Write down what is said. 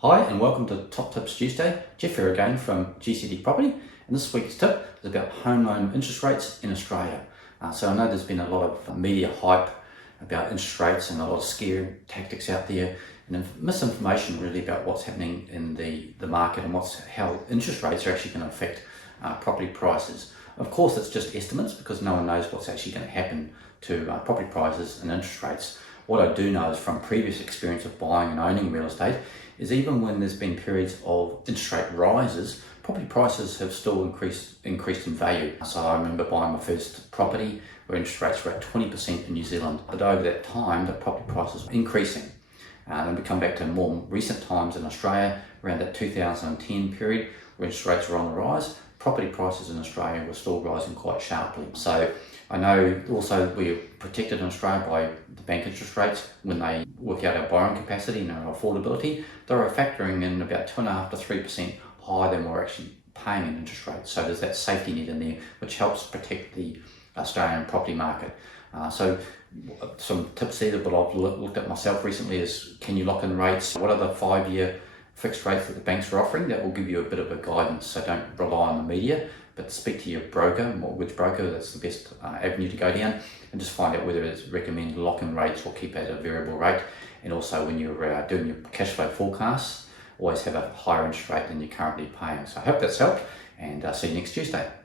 Hi and welcome to Top Tips Tuesday. Jeff here again from GCD Property, and this week's tip is about home loan interest rates in Australia. So I know there's been a lot of media hype about interest rates and a lot of scare tactics out there and misinformation really about what's happening in the market and how interest rates are actually going to affect property prices. Of course it's just estimates because no one knows what's actually going to happen to property prices and interest rates. What I do know is from previous experience of buying and owning real estate is even when there's been periods of interest rate rises, property prices have still increased in value. So I remember buying my first property where interest rates were at 20% in New Zealand. But over that time, the property prices were increasing. Then we come back to more recent times in Australia, around that 2010 period, where interest rates were on the rise. Property prices in Australia were still rising quite sharply. So I know also we're protected in Australia by the bank interest rates when they work out our borrowing capacity and our affordability. They're factoring in about 2.5% to 3% higher than we're actually paying in interest rates. So there's that safety net in there which helps protect the Australian property market. So some tips there that I've looked at myself recently is, can you lock in rates? What are the 5-year fixed rates that the banks are offering? That will give you a bit of a guidance, so don't rely on the media, but speak to your broker, mortgage broker. That's the best avenue to go down, and just find out whether it's recommend lock-in rates or keep at a variable rate. And also when you're doing your cash flow forecasts, always have a higher interest rate than you're currently paying. So I hope that's helped, and see you next Tuesday.